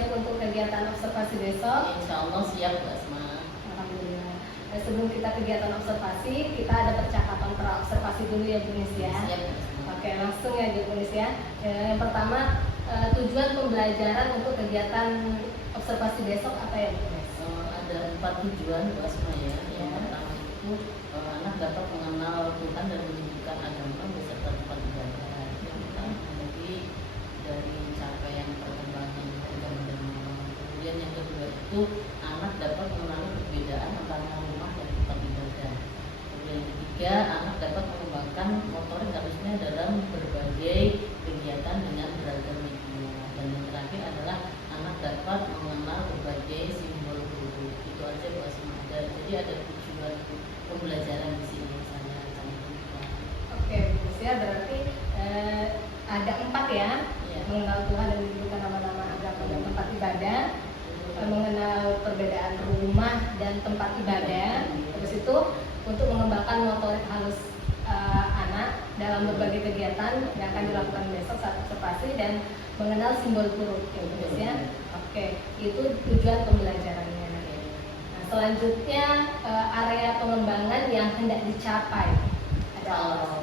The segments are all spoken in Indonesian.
siap untuk kegiatan observasi besok? Insya Allah siap Bu Asma. Alhamdulillah. Sebelum kita kegiatan observasi, kita ada percakapan pra-observasi dulu ya Bu Nis ya. Siap Bu Asma. Oke, langsung ya Bu Nis ya. Yang pertama, tujuan pembelajaran untuk kegiatan observasi besok apa ya Bu Nis? Ada 4 tujuan Bu Asma ya. Yang pertama itu anak dapat mengenal Tuhan dan menunjukkan agama beserta tempat ibadah. Yang pertama jadi dari capaian perkembangan agama dan agama. Kemudian yang kedua itu anak dapat mengenal perbedaan antara rumah dan tempat ibadah. Kemudian yang ketiga, anak dapat mengembangkan motorik halusnya dalam berbagai kegiatan dengan beragam media. Dan yang terakhir adalah anak dapat mengenal berbagai simbol huruf. Itu aja Bu Asma. Jadi ada tujuan pembelajaran di sini yang saya cantumkan. Oke, Bu Nis ya, berarti ada 4 ya. Ya. Mengenal Tuhan dan menunjukkan nama-nama agama dan tempat ibadah, mengenal perbedaan rumah dan tempat ibadah. Terus itu untuk mengembangkan motorik halus anak dalam berbagai kegiatan yang akan dilakukan besok saat observasi dan mengenal simbol huruf ya Bu Nis ya. Oke, itu tujuan pembelajarannya. Nah, selanjutnya area pengembangan yang hendak dicapai. Ada apa? Kalau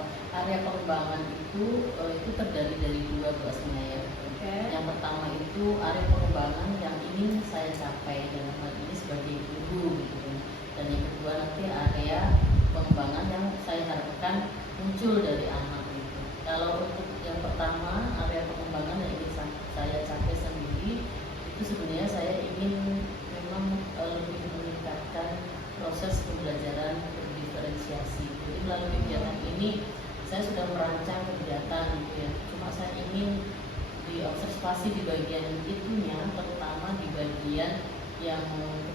area pengembangan itu terdiri dari 2 Bu Asma ya. Oke. Yang pertama itu area pengembangan yang ingin saya capai dalam hal ini sebagai guru gitu. Dan yang kedua nanti area pengembangan yang saya harapkan muncul dari anak itu. Kalau untuk yang pertama area pengembangan yang ingin saya capai sendiri itu sebenarnya saya ingin memang lebih meningkatkan proses pembelajaran berdiferensiasi. Jadi melalui kegiatan ini saya sudah merancang kegiatan gitu ya. Cuma saya ingin diobservasi di bagian itunya, terutama di bagian yang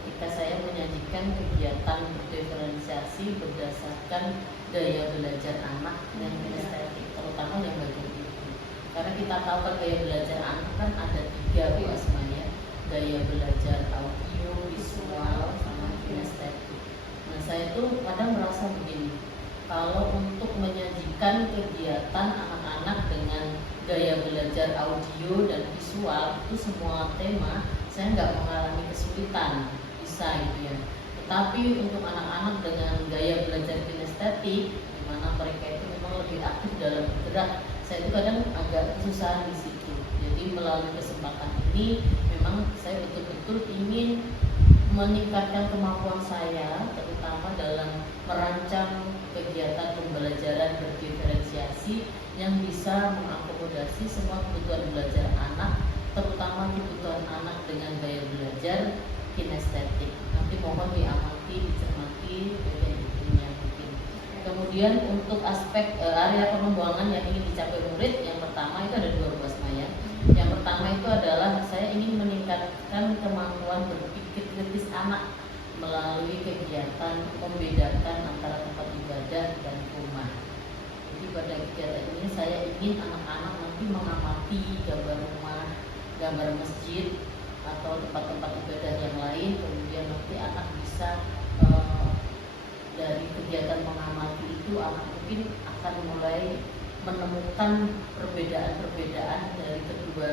ketika saya menyajikan kegiatan berdiferensiasi berdasarkan daya belajar anak yang estetik, terutama yang bagian itu. Karena kita tahu kan daya belajar anak kan ada 3 Bu Asma ya. Daya belajar audio, visual, sama kinestetik. Nah saya tuh kadang merasa begini, kalau untuk menyajikan kegiatan anak-anak dengan gaya belajar audio dan visual itu semua tema saya nggak mengalami kesulitan, bisa gitu ya. Tetapi untuk anak-anak dengan gaya belajar kinestetik, di mana mereka itu memang lebih aktif dalam bergerak, saya itu kadang agak kesusahan di situ. Jadi melalui kesempatan ini memang saya betul-betul ingin meningkatkan kemampuan saya, terutama dalam merancang kegiatan pembelajaran berdiferensiasi yang bisa mengakomodasi semua kebutuhan belajar anak, terutama kebutuhan anak dengan gaya belajar kinestetik. Nanti mohon diamati, dicermati bagian itunya mungkin. Kemudian untuk aspek area pengembangan yang ingin dicapai murid, yang pertama itu ada 2 Bu Asma ya. Yang pertama itu adalah saya ingin meningkatkan kemampuan berpikir kritis anak melalui kegiatan membedakan antara tempat ibadah dan rumah. Jadi pada kegiatan ini saya ingin anak-anak nanti mengamati gambar rumah, gambar masjid atau tempat-tempat ibadah yang lain. Kemudian nanti anak bisa dari kegiatan mengamati itu anak mungkin akan mulai menemukan perbedaan-perbedaan dari kedua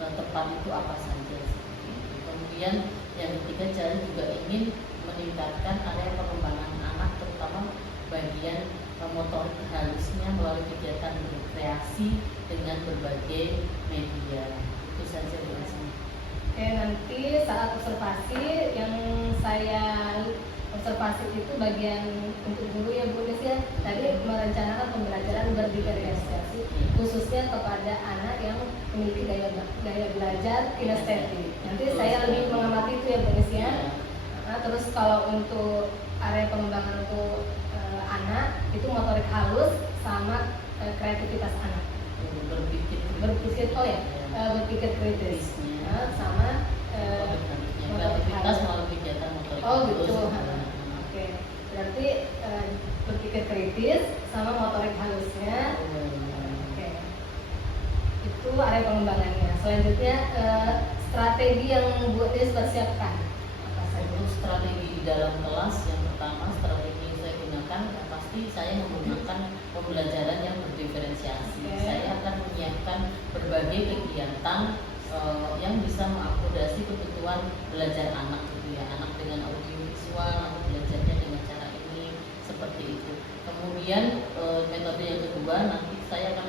tempat itu apa saja. Kemudian yang ketiga saya juga ingin meningkatkan area pengembangan anak, terutama bagian motorik halusnya melalui kegiatan berkreasi dengan berbagai media. Itu saja Bu Asma. Oke, nanti saat observasi yang saya observasi itu bagian untuk guru ya Bu Nis ya. Tadi merencanakan pembelajaran berdiferensiasi khususnya kepada anak yang memiliki gaya belajar kinestetik. Nanti saya lebih mengamati itu ya Bu Nis ya. Nah, terus kalau untuk area pengembangan untuk anak itu motorik halus sama kreativitas anak. Berpikir berpikir kritis. Sama kreativitas melalui kegiatan motorik. Oh gitu. Oke. Berarti berpikir kritis sama motorik halusnya. Oke. Itu area pengembangannya. Selanjutnya strategi yang Bu Nis persiapkan. Untuk strategi di dalam kelas, yang pertama strategi yang saya gunakan pasti saya menggunakan pembelajaran yang berdiferensiasi. Saya akan menyiapkan berbagai kegiatan yang bisa mengakomodasi kebutuhan belajar anak gitu ya, anak dengan audiovisual, anak belajarnya dengan cara ini seperti itu. Kemudian metode yang kedua nanti saya akan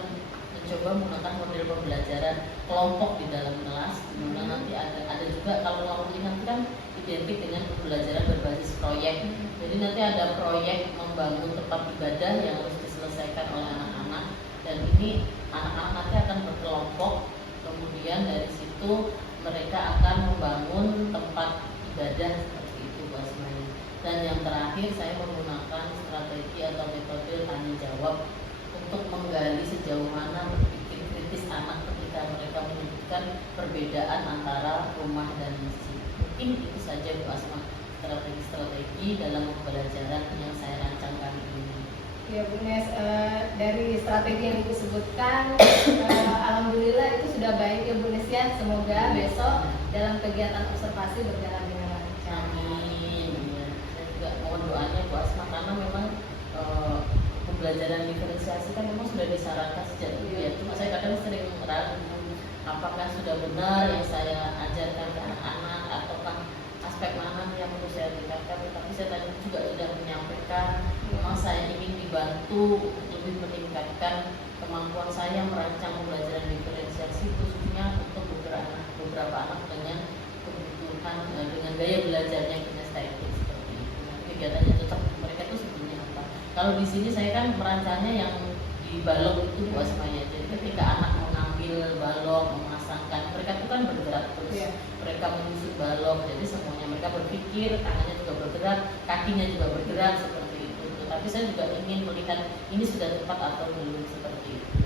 mencoba menggunakan model pembelajaran kelompok di dalam kelas, di mana nanti ada juga kalau kelompok ini nanti kan identik dengan pembelajaran berbasis proyek. Jadi nanti ada proyek membangun tempat ibadah yang harus diselesaikan oleh anak-anak, dan ini anak-anak nanti akan berkelompok, kemudian dari situ mereka akan membangun tempat ibadah seperti itu Bu Asmani. Dan yang terakhir saya menggunakan strategi atau metode tanya jawab untuk menggali sejauh mana berpikir kritis anak ketika mereka menyebutkan perbedaan antara rumah dan masjid. Mungkin itu saja Bu Asma strategi-strategi dalam pembelajaran yang saya rancang kali ini. Ya Bu Nes, dari strategi yang Ibu sebutkan, alhamdulillah itu sudah baik ya Bu Nes ya. Semoga besok dalam kegiatan observasi berjalan dengan lancar. Amin. Ya, saya juga mohon doanya Bu Asma, karena memang pembelajaran diferensiasi kan memang sudah disarankan sejak dulu ya. Cuma saya kadang sering ragu apakah sudah benar yang saya ajarkan ke anak-anak, ataukah aspek mana yang perlu saya tingkatkan. Tapi saya tadi juga sudah menyampaikan memang saya ingin dibantu lebih meningkatkan kemampuan saya merancang pembelajaran diferensiasi, khususnya untuk beberapa anak dengan kebutuhan dengan gaya belajarnya kinestetik seperti itu. Nanti kegiatannya tetap mereka itu sebetulnya apa. Kalau di sini saya kan merancangnya yang di balok itu Bu Asma ya. Jadi ketika anak mengambil balok, memasangkan, mereka itu kan bergerak terus. Yeah. Mereka menyusun balok, jadi semuanya mereka berpikir, tangannya juga bergerak, kakinya juga bergerak seperti itu. Tapi saya juga ingin melihat ini sudah tepat atau belum seperti itu.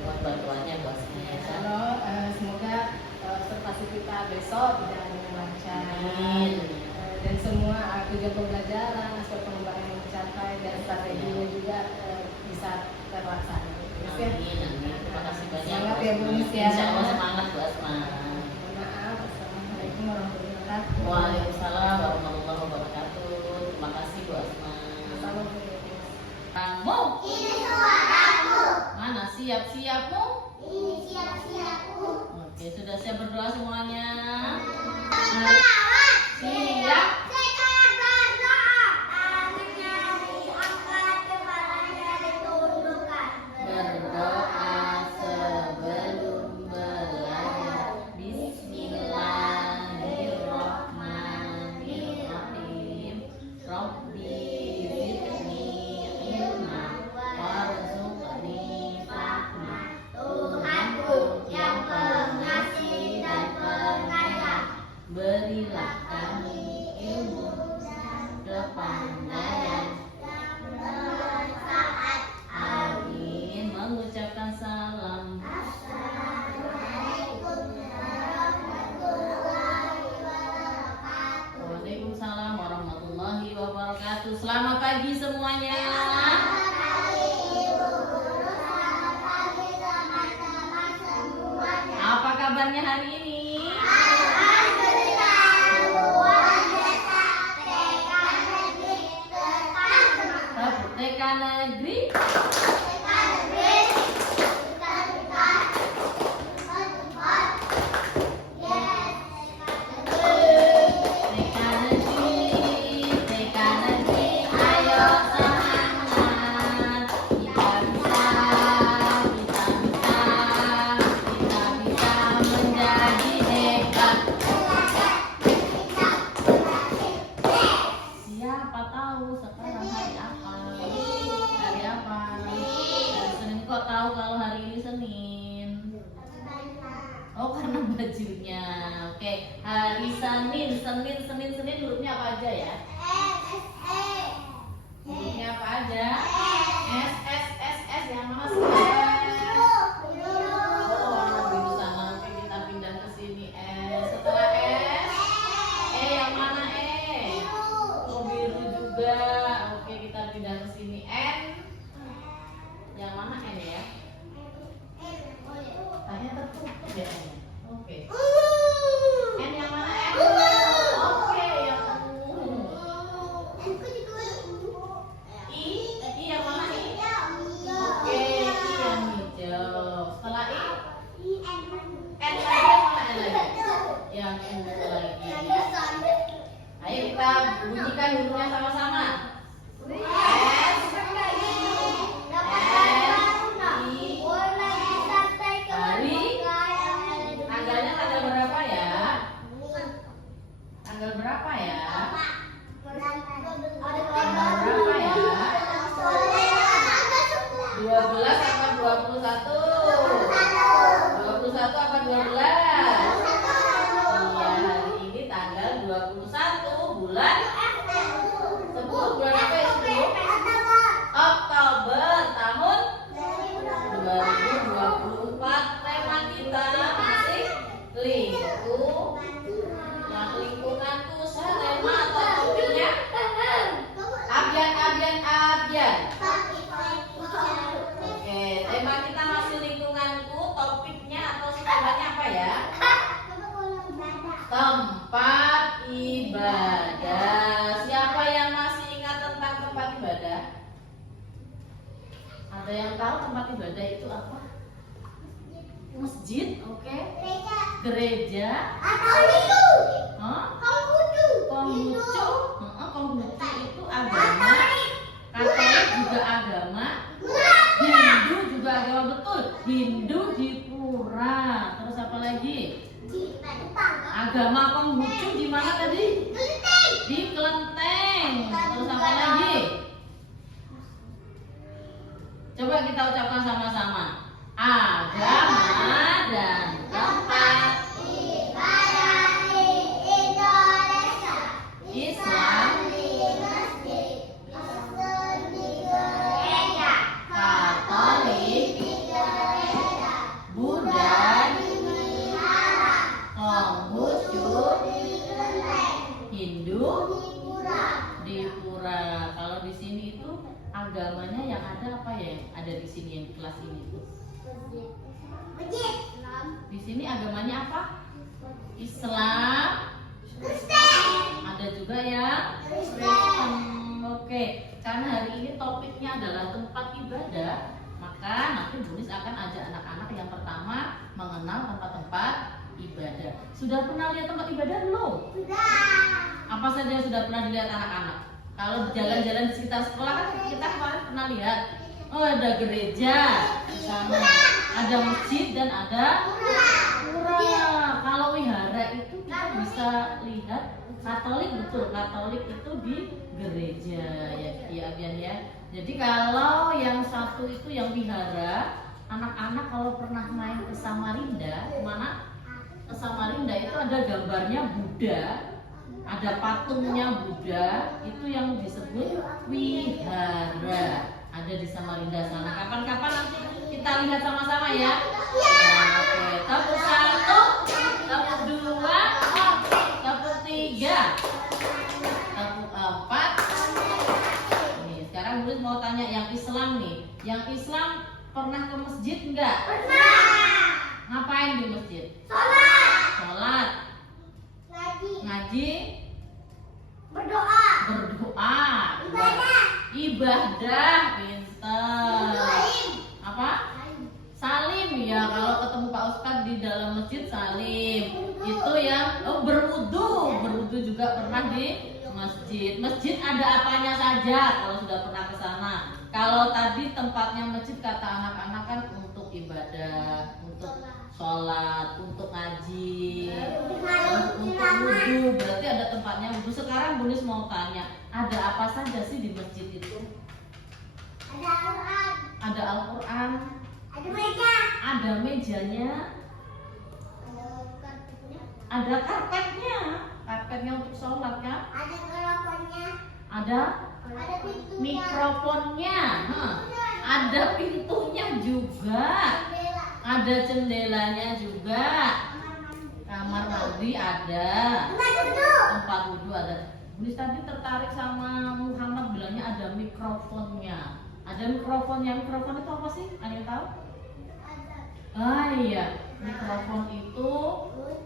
Mohon bantuannya Bu Asma ya. Kalau semoga observasi kita besok berjalan dengan lancar. Amin. Dan semua tujuan pembelajaran, aspek pengembangan yang tercapai, dan strateginya juga bisa terlaksana. Amin, amin. Terima kasih banyak. Semangat ya Bu Nis ya. Insya Allah semangat Bu Asma. Mohon maaf. Assalamualaikum warahmatullahi wabarakatuh. Waalaikumsalam warahmatullahi wabarakatuh. Terima kasih Bu Asma. Assalamualaikum. Kamu? Ini suaraku. Mana siap-siapmu? Ini siap-siapku. Oke, sudah siap berdoa semuanya? Selamat Siap. sekarang berdoa. Tangannya diangkat, kepalanya ditundukkan. Berdoa sebelum belajar. Bismillahirrahmanirrahim. Rabbi zidni ilma warzuqni fahma. Tuhanku yang pengasih dan pengayom, Berilah kami ilmu kepandaian. bermanfaat. Amin. Mengucapkan salam. Assalamualaikum warahmatullahi wabarakatuh. Waalaikumsalam warahmatullahi wabarakatuh. Selamat pagi semuanya. Selamat pagi Ibu Guru, selamat pagi teman-teman semuanya. Apa kabarnya hari ini? Alhamdulillah, luar biasa. TK negeri tetap semangat. TK negeri. TK negeri tetap semangat. Yes, TK negeri. TK negeri. Ayo semangat. Kita bisa. Kita bisa menjadi hebat. Siapa tahu sekarang hari apa? Hari apa? Hari Senin. Kok tahu kalau hari ini Senin? Oh, karena bajunya. Oke, hari Senin hurufnya apa aja ya? Hurufnya apa aja? S yang mana sih? Oh, warna biru sana. Oke, kita pindah ke sini. S. Setelah S, yang mana E? Oh, biru juga. Oke, kita pindah ke sini. N. Yang mana N ya? Tanya tertutup ya N. Oke. N yang mana N? Oke, yang ungu. I yang mana I? Oke, I yang hijau. Setelah I, N lagi yang mana Fabian? Oke, tema kita masih lingkunganku. Topiknya atau sekolahnya apa ya? Tempat ibadah. Siapa yang masih ingat tentang tempat ibadah? Ada yang tahu tempat ibadah itu apa? Masjid, oke. Gereja. Hah? Konghucu. Konghucu itu agama. Katolik juga agama. Hindu juga agama, betul. Hindu di pura. Terus apa lagi? Agama Konghucu di mana tadi? Di Kelenteng. Terus apa lagi? Coba kita ucapkan sama-sama. Agama dan tempat Islam, Katolik, Buddha, Konghucu, Hindu di pura. Kalau di sini itu agamanya yang ada apa ya? Ada di sini yang di kelas ini tuh. Di sini agamanya apa? Islam. Ada juga ya Kristen. Oke, karena hari ini topiknya adalah tempat ibadah, maka nanti Bunis akan ajak anak-anak yang pertama mengenal tempat-tempat ibadah. Sudah pernah lihat tempat ibadah belum? Apa saja yang sudah pernah dilihat anak-anak? Kalau jalan-jalan di sekitar sekolah kan kita kemarin pernah lihat. Oh, ada gereja di sana, ada masjid dan ada pura. Kalau wihara itu kita bisa lihat Katolik, betul. Katolik itu di gereja ya Bian ya. Jadi kalau yang satu itu yang wihara, anak-anak kalau pernah main ke Samarinda, kemana? Ke Samarinda itu ada gambarnya Buddha, ada patungnya Buddha, itu yang disebut wihara. Ada di Samarinda sana. Kapan-kapan nanti kita lihat sama-sama ya. Oke, tepuk 1, tepuk 2, tepuk 3, tepuk 4. Nih, sekarang Bulis mau tanya yang Islam nih. Yang Islam pernah ke masjid enggak? Pernah. Ngapain di masjid? Sholat. Ngaji. Berdoa. Ibadah, pintar. Apa? Salim ya, kalau ketemu Pak Ustadz di dalam masjid salim. Itu yang berwudu juga pernah di masjid. Masjid ada apanya saja kalau sudah pernah ke sana. Kalau tadi tempatnya masjid kata anak-anak kan untuk ibadah, untuk sholat, untuk ngaji, untuk wudu, berarti ada tempatnya wudu. Sekarang Bunis mau tanya, ada apa saja sih di masjid itu? Ada Al-Quran, ada mejanya, ada karpetnya untuk sholat kan? Ada mikrofonnya, ada pintunya juga, ada jendelanya juga, kamar mandi ada, tempat wudhu ada. Bunis tadi tertarik sama Muhammad bilangnya ada mikrofonnya. Ada mikrofonnya. Mikrofon itu apa sih? Ada yang tahu? Iya, mikrofon itu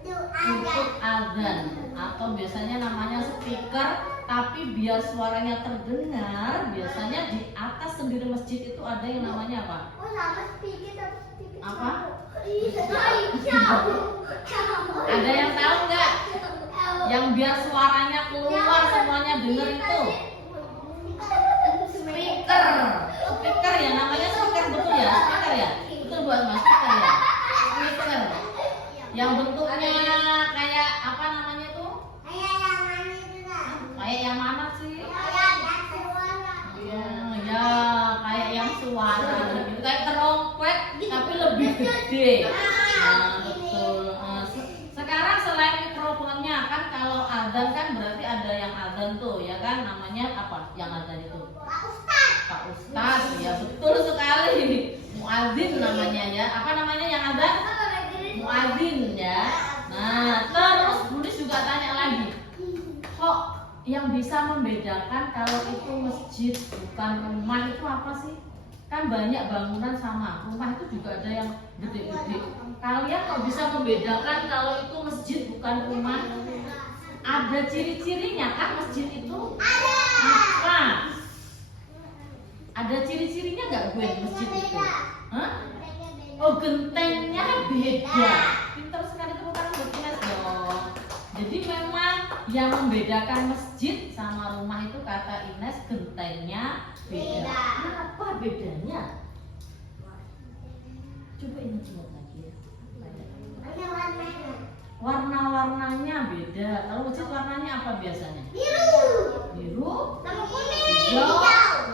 untuk azan atau biasanya namanya speaker, tapi biar suaranya terdengar, biasanya di atas sendiri masjid itu ada yang namanya apa? Apa? Ada yang tahu nggak? Yang biar suaranya keluar semuanya dengar itu speaker ya, namanya speaker, betul ya? Speaker ya? Betul buat mas, speaker ya? Speaker yang bentuknya kayak apa namanya tuh? Kayak yang mana sih? Ya kayak yang suara gitu, kayak trompet tapi lebih gede. Nah, betul. Sekarang selain mikrofonnya kan, kalau azan kan berarti ada yang azan tuh ya kan, namanya apa yang azan itu? Pak Ustadz, ya betul sekali. Muadzin namanya ya. Apa namanya yang azan? Muadzin ya. Nah terus Bunis juga tanya lagi, kok yang bisa membedakan kalau itu masjid bukan rumah itu apa sih? Kan banyak bangunan sama, rumah itu juga ada yang gede-gede. Kalian kok bisa membedakan kalau itu masjid bukan rumah? Ada ciri-cirinya kan masjid itu? Apa? Ada ciri-cirinya nggak gue masjid itu? Hah? Oh, gentengnya beda. Pintar sekali tepuk tangan buat Ines dong. Jadi memang yang membedakan masjid sama rumah itu kata Ines gentengnya beda. Apa bedanya? Coba Ines lihat lagi ya. Warna-warnanya beda. Kalau masjid warnanya apa biasanya? Biru, Sama kuning. hijau,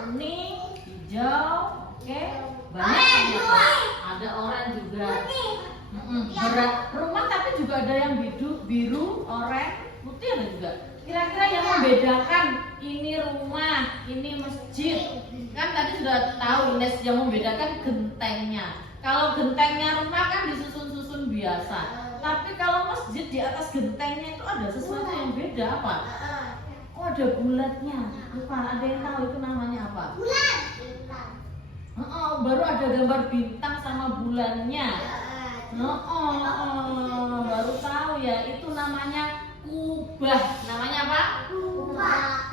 kuning, hijau. Oke, banyak ternyata. Ada oranye juga. Berat rumah tapi juga ada yang biru, oranye, putih ada juga. Kira-kira yang membedakan ini rumah, ini masjid. Kan tadi sudah tahu Ines yang membedakan gentengnya. Kalau gentengnya rumah kan disusun-susun biasa. Tapi kalau masjid di atas gentengnya itu ada sesuatu yang beda apa? Oh, ada bulatnya. Lupa, ada yang tahu itu namanya apa? Bulan. Baru ada gambar bintang sama bulannya. Baru tahu ya, itu namanya kubah. Namanya apa?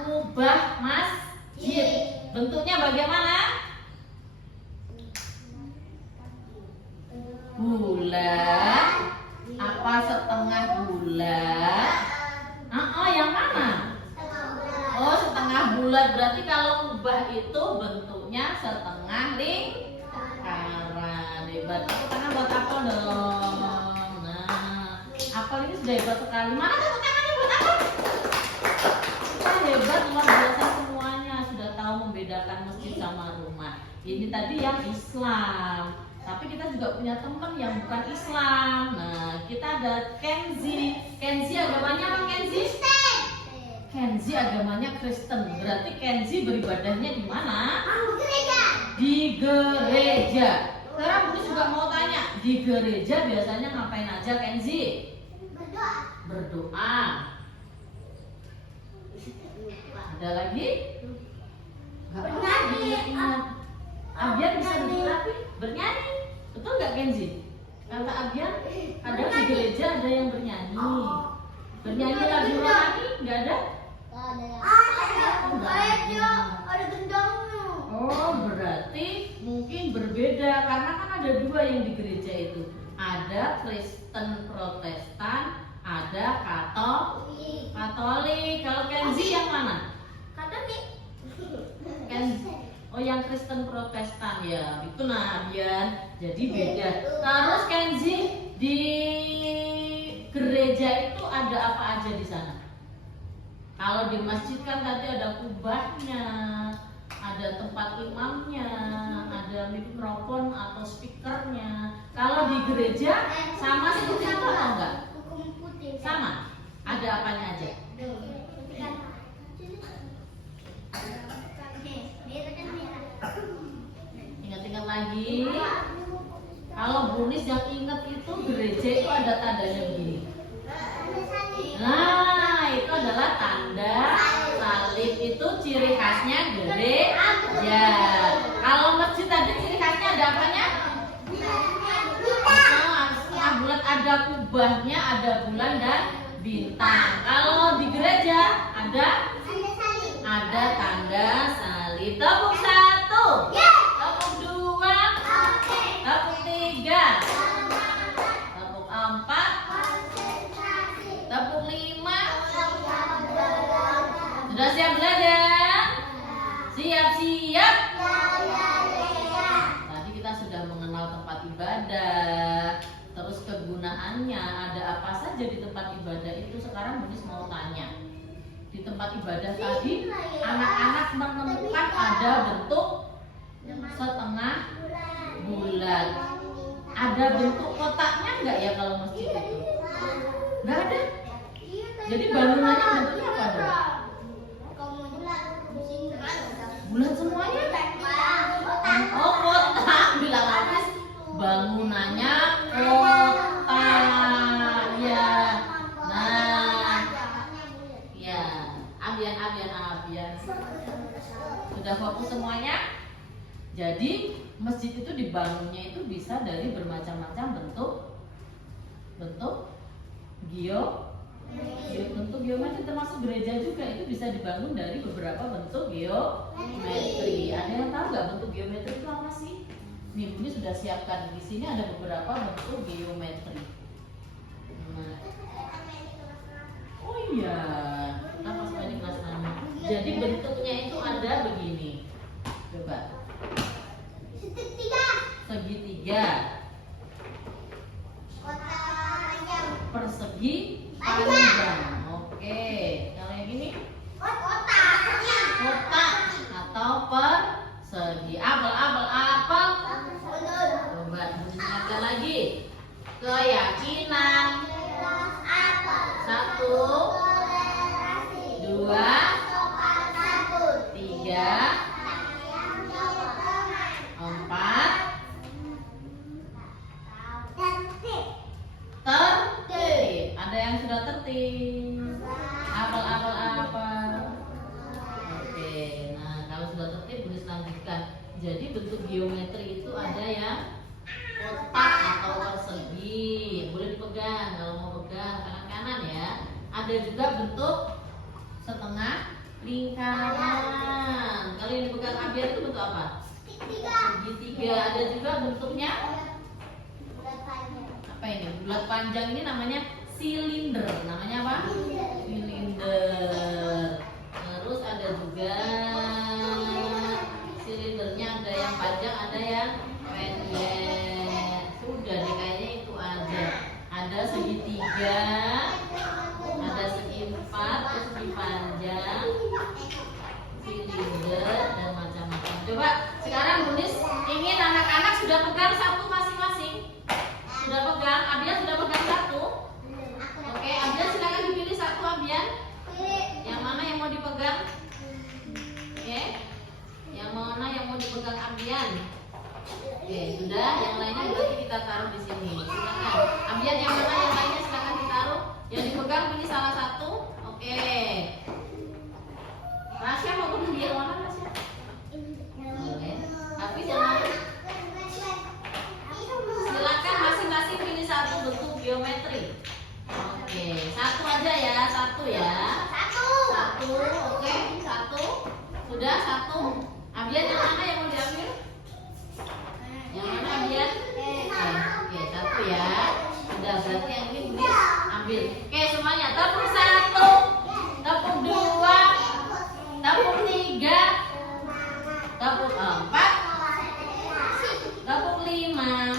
Kubah masjid. Bentuknya bagaimana? Bulat. Apa setengah bulat? Yang mana? Oh, setengah bulat. Berarti kalau kubah itu bentuknya setengah lingkaran. Hebat. Tepuk tangan buat Apel dong. Nah, Apel ini sudah hebat sekali. Mana tepuk tangannya buat Apel? Kita hebat, luar biasa semuanya. Sudah tahu membedakan masjid sama rumah. Ini tadi yang Islam. Tapi kita juga punya teman yang bukan Islam. Nah, kita ada Kenzi. Kenzi agamanya apa Kenzi? Kenzi agamanya Kristen. Berarti Kenzi beribadahnya di mana? Di gereja. Sekarang Budi juga mau tanya, di gereja biasanya ngapain aja Kenzi? Berdoa. Ada lagi? Bernyanyi. Abian bisa berlatih bernyanyi. Betul nggak Kenzi? Kata Abian, ada di gereja ada yang bernyanyi. Bernyanyi lagu rohani nggak ada? Ada gendangnya. Oh, berarti mungkin berbeda karena kan ada dua yang di gereja itu. Ada Kristen Protestan, ada Katolik. Kalau Kenzi yang mana? Kenzi. Oh, yang Kristen Protestan ya. Itu nah, Bian. Jadi beda. Terus Kenzi di gereja itu ada apa aja di sana? Kalau di masjid kan tadi ada kubahnya, ada tempat imamnya, ada mikrofon atau speakernya. Kalau di gereja sama seperti itu atau enggak? Sama. Ada apanya aja? Ingat-ingat lagi. Kalau Bunis yang ingat itu gereja itu ada tandanya begini. Nah, itu adalah tanda salib. Itu ciri khasnya gereja. Kalau masjid tadi ciri khasnya ada apanya? Setengah bulat, ada kubahnya, ada bulan dan bintang. Kalau di gereja ada tanda salib. Tepuk satu, tepuk dua, tepuk tiga, tepuk empat, tepuk lima. Sudah siap belajar? Siap-siap. Tadi kita sudah mengenal tempat ibadah, terus kegunaannya, ada apa saja di tempat ibadah itu. Sekarang Bunis mau tanya, di tempat ibadah tadi anak-anak menemukan ada bentuk setengah bulat. Ada bentuk kotaknya enggak ya kalau masjid itu? Enggak ada. Jadi bangunannya bentuknya apa dong? Bulat semuanya? Oh, kotak. Bilang apa sih? Bangunannya kotak. Ya. Nah, ya. Abian Bapak semuanya. Jadi masjid itu dibangunnya itu bisa dari bermacam-macam bentuk bentuk geometri, termasuk gereja juga itu bisa dibangun dari beberapa bentuk geometri. Ada yang tahu nggak bentuk geometri itu apa sih? Nih, Bunda sudah siapkan di sini ada beberapa bentuk geometri. Nah. Oh iya, kita masuk di kelas 6. Jadi bentuknya itu ada begini. Coba. Segitiga. Persegi panjang. Oke. Kalau yang ini kotak atau persegi. Apel. Coba diingatkan lagi. Keyakinan. 1, 2, 3, 4. Tertib. Ada yang sudah tertib. Apel. Oke. Nah, kalau sudah tertib boleh lanjutkan. Jadi bentuk geometri itu ada yang kotak atau persegi. Boleh dipegang kalau mau pegang tangan kanan ya. Ada juga bentuk setengah lingkaran. Kalau yang dipegang Abian itu bentuk apa? Segitiga. Ada juga bentuknya apa ini? Bulat panjang, ini namanya silinder. Namanya apa? Silinder. Terus ada juga silindernya, ada yang panjang, ada yang pendek. Sudah deh, kayaknya itu aja. Ada segitiga, ada segi empat, segi panjang, silinder, dan macam-macam. Coba sekarang Bunis ingin anak-anak sudah pegang satu masing-masing. Sudah pegang, Abian sudah pegang satu. Oke, Abian silakan dipilih satu, Abian. Yang mana yang mau dipegang? Oke. Yang mana yang mau dipegang Abian? Oke, sudah. Yang lainnya berarti kita taruh di sini. Silakan. Abian yang mana yang lainnya silakan ditaruh. Yang dipegang pilih salah satu. Oke. Rasya mau penuh dia mana Rasya? Boleh. Tapi jangan. Silakan masing-masing pilih satu bentuk geometri. Oke, satu aja ya, satu ya. Satu, oke, satu. Sudah satu. Abian yang mana yang mau diambil? Yang mana Abian? Oke, satu ya. Sudah, berarti yang ini boleh ambil. Oke, semuanya tepuk 1, tepuk 2, tepuk 3, tepuk 4, tepuk 5.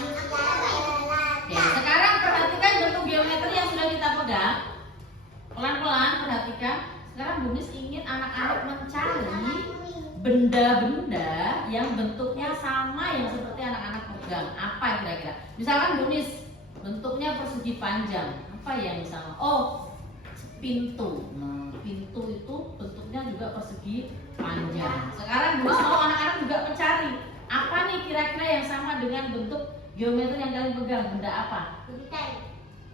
Oke, sekarang perhatikan bentuk geometri yang sudah kita pegang. Pelan-pelan perhatikan. Sekarang Bunis ingin anak-anak mencari benda-benda yang bentuknya sama yang seperti anak-anak pegang. Apa kira-kira? Misalkan Bunis bentuknya persegi panjang. Apa yang sama? Oh, pintu. Nah, pintu itu bentuknya juga persegi panjang. Sekarang Bunis mau anak-anak juga mencari apa nih kira-kira yang sama dengan bentuk geometri yang kalian pegang. Benda apa?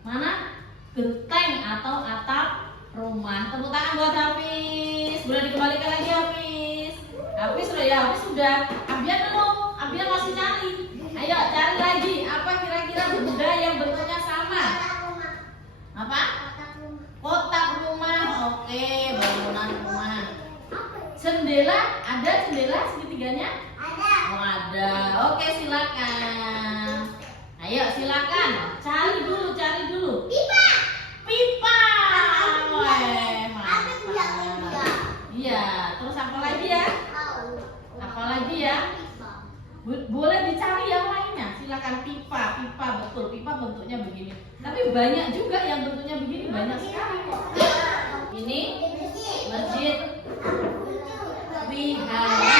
Mana? Genteng atau atap rumah. Tepuk tangan buat Hafiz. Boleh dikembalikan lagi Hafiz. Hafiz sudah ya, Hafiz sudah. Abian belum? Abian masih cari. Ayo cari lagi. Apa kira-kira benda yang bentuknya sama? Apa? Kotak rumah. Oke, bangunan rumah. Jendela, ada jendela segitiganya? Oh, ada. Oke, silakan. Ayo silakan. Cari dulu. Pipa. Weh, mantap. Iya, terus apa lagi ya? Apalagi ya? Boleh dicari yang lainnya. Silakan pipa, betul. Pipa bentuknya begini. Tapi banyak juga yang bentuknya begini, banyak sekali kok. Ini masjid wihara.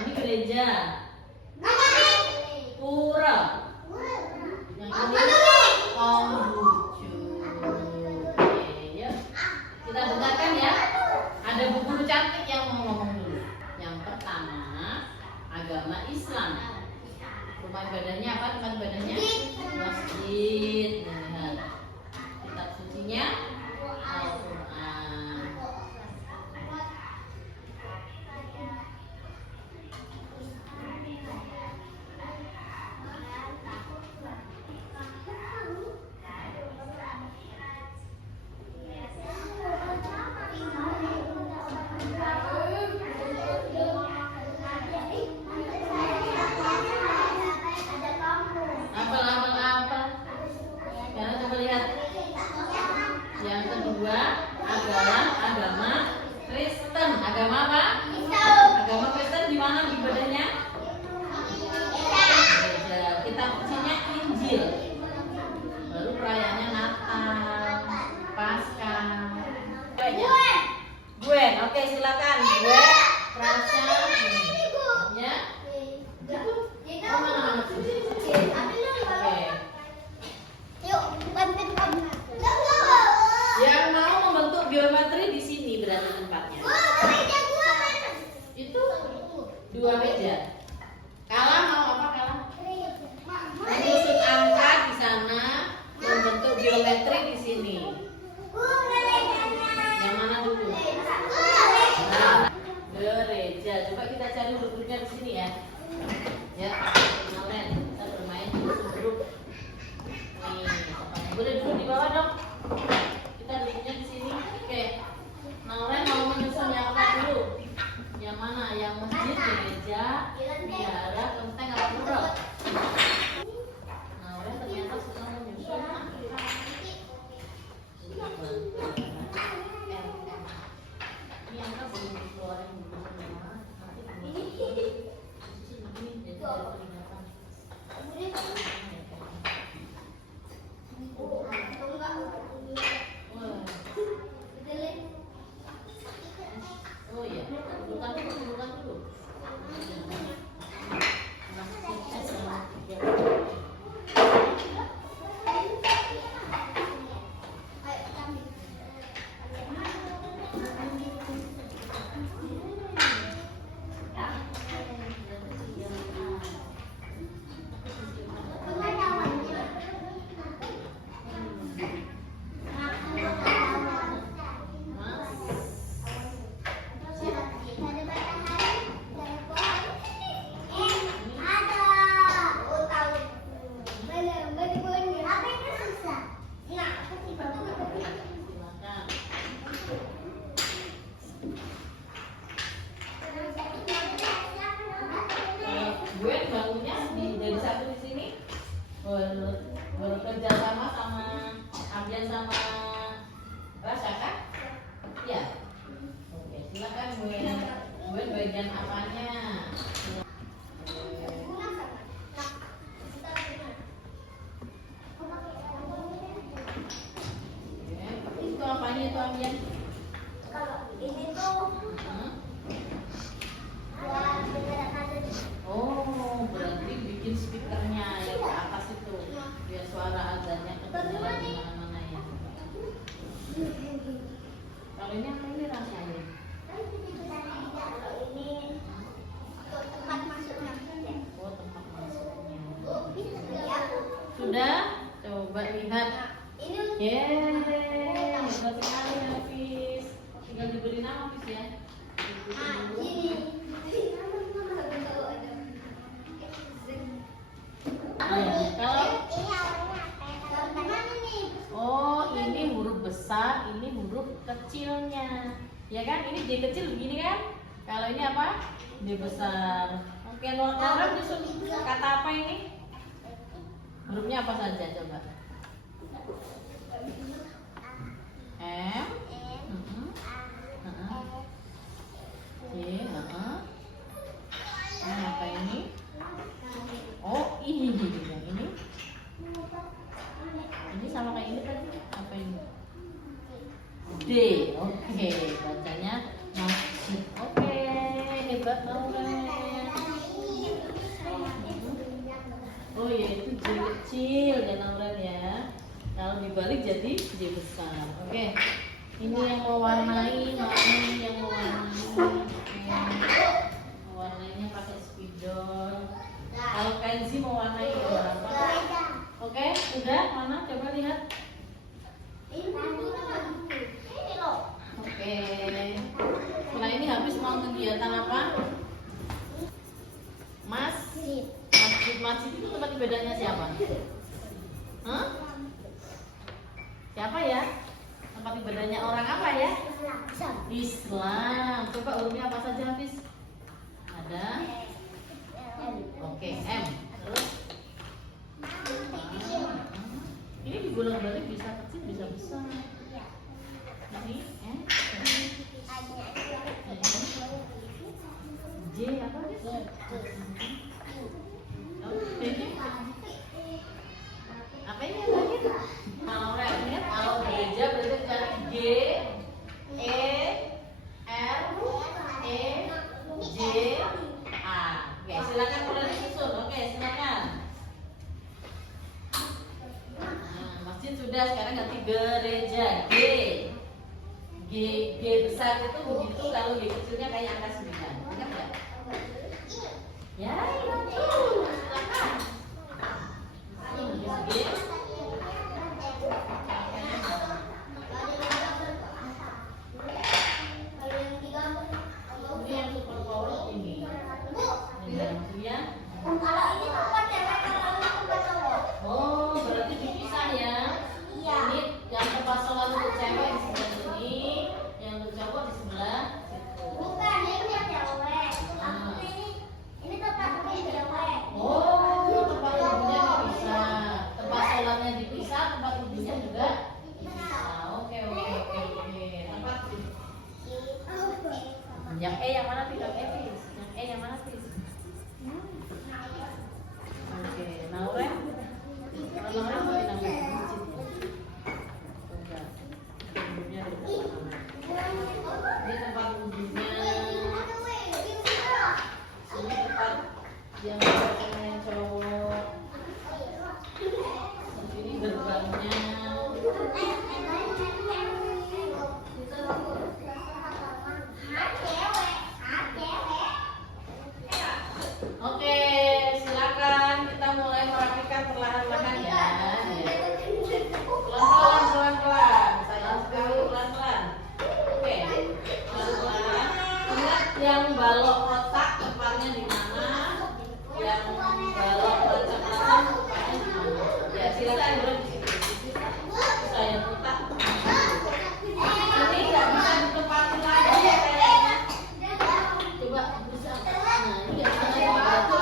Ini gereja. Pura. Yang ini Konghucu. Oke, yuk. Kita dengarkan ya. Ada bu guru cantik yang mau ngomong dulu. Yang pertama, agama Islam. Rumah ibadahnya apa? Tempat ibadahnya? Masjid. Lihat. Kitab sucinya Al-Quran. dua meja. Kalah mau apa kalah? Menyusun angka di sana, membentuk geometri di sini. Yang mana dulu? Nah, gereja. Coba kita cari hurufnya di sini ya. Ya, Nalen, kita bermain grup. Nih, boleh duduk di bawah dong. Kita duduknya di sini. Oke. Nalen mau menyusun yang apa dulu? Yang mana? Yang masjid, gereja, biara, kelenteng, apa dulu? Nalen ternyata suka menyusun angka. Ini angka belum dikeluarin dulu semua. Nanti ini jadi kelihatan. Oh iya, bukan dulu. Gue bangunnya jadi satu di sini bekerja sama Ambian sama Rasa kan? Ya. Oke, silakan gue bagian apanya? Itu apanya itu Ambian? Kalau ini tuh Oh, berarti bikin speakernya yang ke atas itu biar suara azannya kedengaran di mana-mana ya. Kalau ini apa ini rasanya? kalau ini tempat masuknya. Oh, tempat masuknya. Ya. Sudah? Coba lihat. Ini Yeay, hebat sekali Hafiz. Tinggal diberi nama Hafiz ya. ini. Kalau Mana nih? oh ini huruf besar, ini huruf kecilnya, ya kan? Ini D kecil begini kan? Kalau ini apa? D besar. Oke, Nora nyusun kata apa ini? Hurufnya apa saja coba? M, C, apa ini? Oh, ini yang ini. Ini sama kayak ini tadi. Apa ini? D. Oke, bacanya masjid. Oke, hebat banget. Oh iya, itu J kecil ya Nauran ya. Kalau dibalik jadi J besar. Oke. Ini yang mau warnai, yang mau warnai. Oke. Warnanya pakai spidol. Kalau Kenzi mau warnai gambar apa? Oke, sudah? Mana? Coba lihat. Ini loh. Oke. Setelah ini habis mau kegiatan apa? Masjid itu tempat ibadahnya siapa? Hah? Siapa ya? Tempat ibadahnya orang apa ya? Islam. Coba hurufnya apa saja Hafiz? Ada. Oke, M. Terus? Ini dibolak-balik bisa kecil, bisa besar. Ini M. J apa? Apa ini yang tadi? Kalau gereja berarti cari G, E, R, E, J, A. Oke, silakan mulai disusun. Oke, silakan. Nah, masjid sudah, sekarang ganti gereja. G besar itu begitu, kalau G kecilnya kayak angka 9. Ingat nggak? yang sama yang cowok. Ini gerbangnya. Oke, silakan kita mulai merapikan perlahan-lahan ya. Pelan-pelan, pelan-pelan. Sayang sekali pelan-pelan. Oke, pelan-pelan. Ingat yang balok kotak tempatnya di mana? Yang balok macam-macam tempatnya di mana? Ya, silakan duduk di situ. Saya kotak. Ini nggak bisa ditempatin lagi ya kayaknya. Coba bisa. Nah, ini nggak bisa lagi.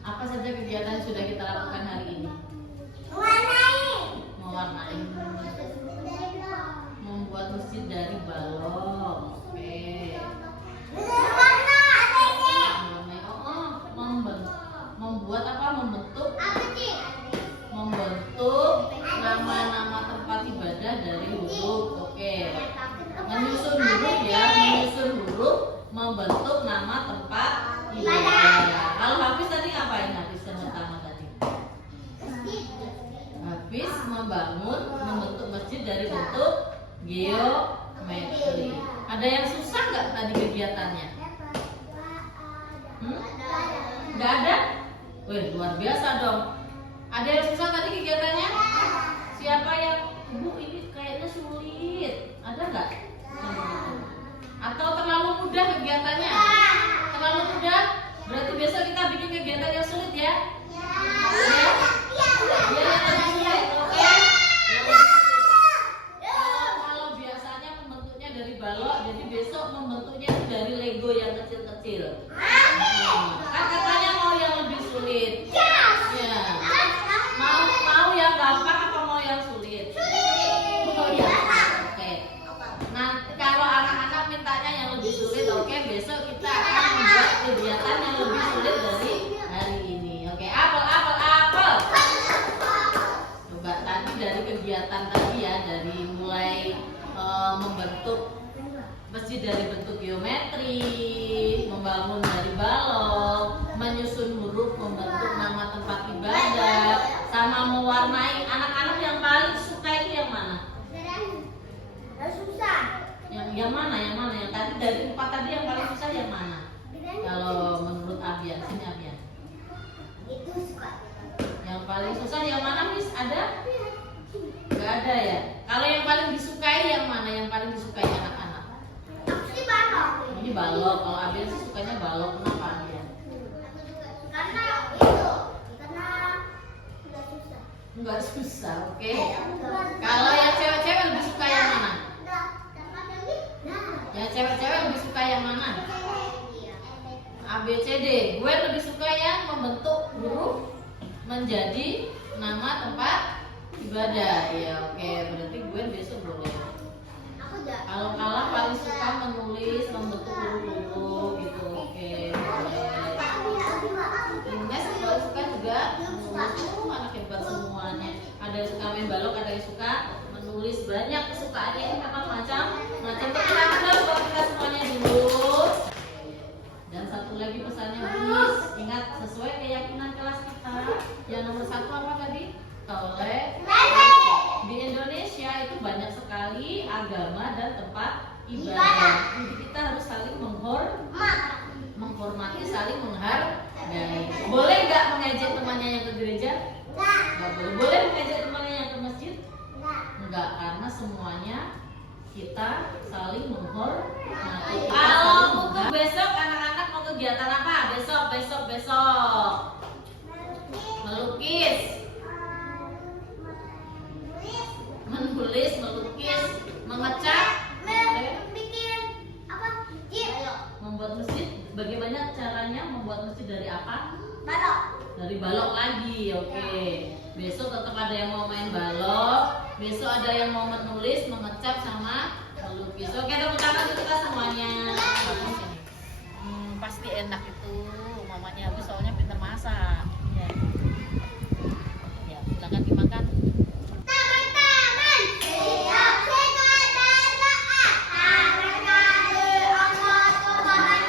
Apa saja kegiatan yang sudah kita lakukan hari ini? Mewarnai, membuat masjid dari balok. Oke. Membuat apa? Membentuk nama-nama tempat ibadah dari huruf. Oke. Menyusun huruf ya, menyusun huruf, membentuk nama tempat ibadah. Kalau Hafiz tadi ngapain? Hafiz yang pertama tadi. Hafiz membentuk masjid dari bentuk geometri. Ada yang susah nggak tadi kegiatannya? Nggak ada? Wih, luar biasa dong. Ada yang susah tadi kegiatannya? Siapa yang, Bu ini kayaknya sulit? Ada nggak? Atau terlalu mudah kegiatannya? Terlalu mudah? Berarti besok kita bikin kegiatan yang sulit ya? Ya? Ya, yang sulit, oke? Kalau biasanya membentuknya dari balok, jadi besok membentuknya itu dari Lego yang kecil-kecil. Kan katanya mau yang lebih sulit. Ya. Mau yang gampang atau mau yang sulit? Oh ya. Oke. Nah, kalau anak-anak mintanya yang lebih sulit, oke, besok kita akan membuat kegiatan yang lebih sulit dari hari ini. Oke, apel. Coba tadi dari kegiatan tadi ya, dari mulai membentuk masjid dari bentuk geometri, membangun dari balok, menyusun huruf, membentuk nama tempat ibadah, sama mewarnai. Anak-anak yang paling suka itu yang mana? Yang mana? Yang tadi dari 4 tadi yang paling susah yang mana? Kalau menurut Abian, sini Abian. Yang paling susah yang mana, Miss? Ada? Gak ada ya? Kalau yang paling disukai yang mana? Yang paling disukai anak-anak? Ini balok. Kalau Abian sih sukanya balok. Kenapa Abian? Enggak susah, oke. Kalau yang cewek-cewek lebih suka yang mana? Yang cewek-cewek lebih suka yang mana? A, B, C, D. Gue lebih suka yang membentuk huruf menjadi nama tempat ibadah. Ya, oke. Berarti gue besok boleh. Kalau kalah paling suka menulis, membentuk huruf-huruf gitu. Oke, boleh. Ines paling suka juga menulis. Anak hebat semuanya. Ada yang suka main balok, ada yang suka menulis. Banyak kesukaannya ini memang macam-macam. Kita buat kita semuanya dulu. Dan satu lagi pesannya, Miss, ingat sesuai keyakinan kelas kita. Yang nomor 1 apa tadi? Tolek. Di Indonesia itu banyak sekali agama dan tempat ibadah. Jadi kita harus saling menghormati, saling menghargai. Boleh nggak mengejek temannya yang ke gereja? Nggak boleh. Boleh mengejek temannya yang ke masjid? Nggak, karena semuanya kita saling menghormati. Kalau untuk besok anak-anak mau kegiatan apa? Besok. Melukis, menulis, melukis, mengecat, bikin apa? Jeep. membuat masjid. Bagaimana caranya membuat masjid dari apa? Balok. Dari balok lagi. Oke. Besok tetap ada yang mau main balok. Besok ada yang mau menulis, mengecat sama melukis. Oke, tepuk tangan untuk kita semuanya. Pasti enak itu mamanya Abi soalnya pintar masak. Ya. Ya, silakan dimakan. Teman-teman, siap sejahtera. Tangan kaki Allah Tuhan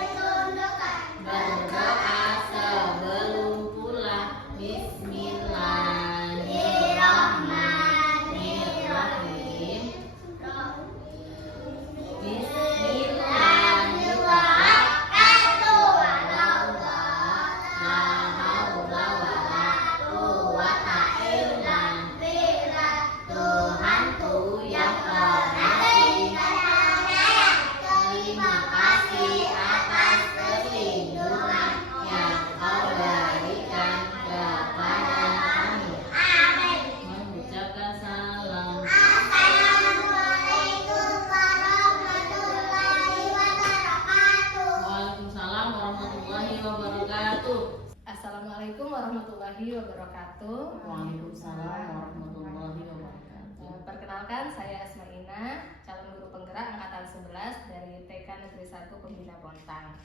ditundukkan. Berdoa sebelum pulang. Bismillahirrahmanirrahim. Tuhanku yang pengasih, terima kasih atas perlindungan yang Kau berikan kepada kami. Mengucapkan salam. Assalamualaikum warahmatullahi wabarakatuh. Waalaikumsalam warahmatullahi wabarakatuh. Assalamualaikum warahmatullahi wabarakatuh. Waalaikumsalam warahmatullahi wabarakatuh. Perkenalkan, saya Asmaina, calon guru penggerak angkatan 11 dari TK Negeri 1 Pembina Bontang.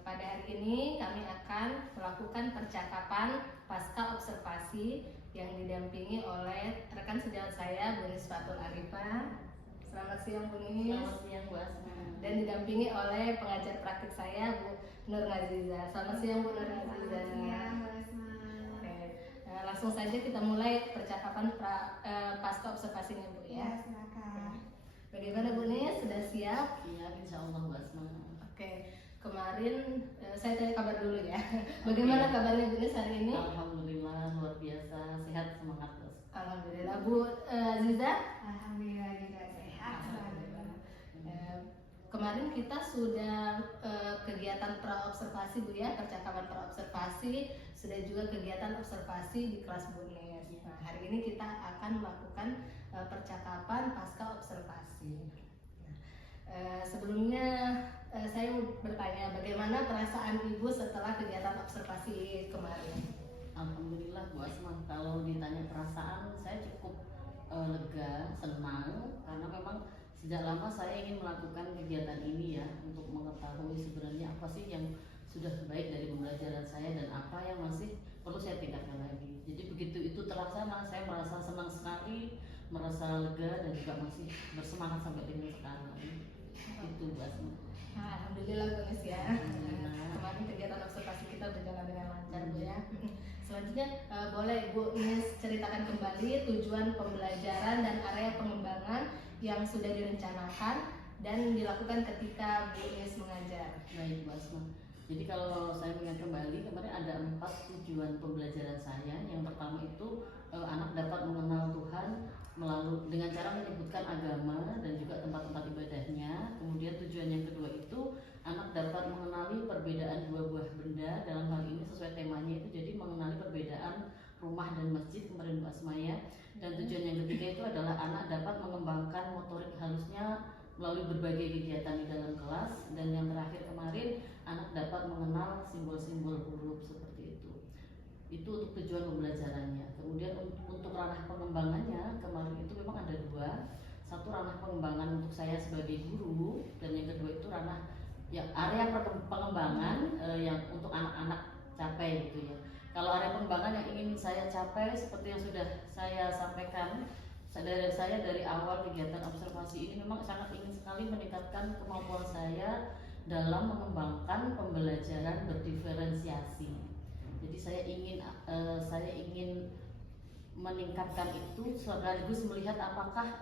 Pada hari ini kami akan melakukan percakapan pasca observasi yang didampingi oleh rekan sejawat saya, Bu Nisfatul Arifah. Selamat siang, Bu Nis. Selamat siang Bu Asma. Dan didampingi oleh pengajar praktik saya, Bu Nur Ngaziza. Selamat siang, Bu Nur Ngaziza. Oke, langsung saja kita mulai percakapan pasca observasinya, Bu ya. Bagaimana Bu Nis? Sudah siap? Iya, insya Allah Bu Asma. Oke, kemarin saya tanya kabar dulu ya. Bagaimana kabarnya Bu Nis hari ini? Alhamdulillah luar biasa, sehat, semangat terus. Alhamdulillah. Bu Aziza? Alhamdulillah juga sehat. Kemarin kita sudah kegiatan pra-observasi Bu ya, percakapan pra-observasi, sudah juga kegiatan observasi di kelas Bu Nis. Nah, hari ini kita akan melakukan percakapan pasca observasi. Sebelumnya saya mau bertanya, bagaimana perasaan Ibu setelah kegiatan observasi kemarin? Alhamdulillah Bu Asma, kalau ditanya perasaan saya cukup lega, senang, karena memang sejak lama saya ingin melakukan kegiatan ini ya, untuk mengetahui sebenarnya apa sih yang sudah baik dari pembelajaran saya dan apa yang masih perlu saya tingkatkan lagi. Jadi begitu itu terlaksana, saya merasa senang sekali, merasa lega dan juga masih bersemangat sampai dengan sekarang. Itu Bu Asma. Alhamdulillah Bu Nis ya. Alhamdulillah. Kemarin kegiatan observasi kita berjalan dengan lancar Bu ya. Selanjutnya boleh Bu Nis ceritakan kembali tujuan pembelajaran dan area pengembangan yang sudah direncanakan dan dilakukan ketika Bu Nis mengajar. Baik Bu Asma. Jadi kalau saya mengingat kembali, kemarin ada 4 tujuan pembelajaran saya. Yang pertama itu anak dapat mengenal Tuhan melalui dengan cara menyebutkan agama dan juga tempat-tempat ibadahnya. Kemudian tujuan yang kedua itu anak dapat mengenali perbedaan dua buah benda. Dalam hal ini sesuai temanya itu jadi mengenali perbedaan rumah dan masjid kemarin Bu Asma ya. Dan tujuan yang ketiga itu adalah anak dapat mengembangkan motorik halusnya melalui berbagai kegiatan di dalam kelas. Dan yang terakhir kemarin anak dapat mengenal simbol-simbol huruf seperti itu. Itu untuk tujuan pembelajarannya. Kemudian untuk ranah pengembangannya kemarin itu memang ada 2. Satu ranah pengembangan untuk saya sebagai guru, dan yang kedua itu ranah ya area pengembangan yang untuk anak-anak capai gitu ya. Kalau area pengembangan yang ingin saya capai seperti yang sudah saya sampaikan, saya dari awal kegiatan observasi ini memang sangat ingin sekali meningkatkan kemampuan saya dalam mengembangkan pembelajaran berdiferensiasi. Jadi saya ingin meningkatkan itu sekaligus melihat apakah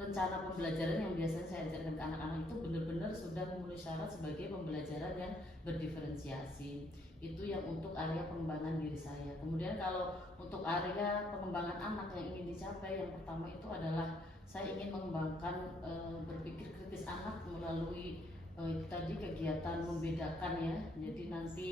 rencana pembelajaran yang biasanya saya ajarkan ke anak-anak itu benar-benar sudah memenuhi syarat sebagai pembelajaran yang berdiferensiasi. Itu yang untuk area pengembangan diri saya. Kemudian kalau untuk area pengembangan anak yang ingin dicapai, yang pertama itu adalah saya ingin mengembangkan berpikir kritis anak melalui tadi kegiatan membedakan ya. Jadi nanti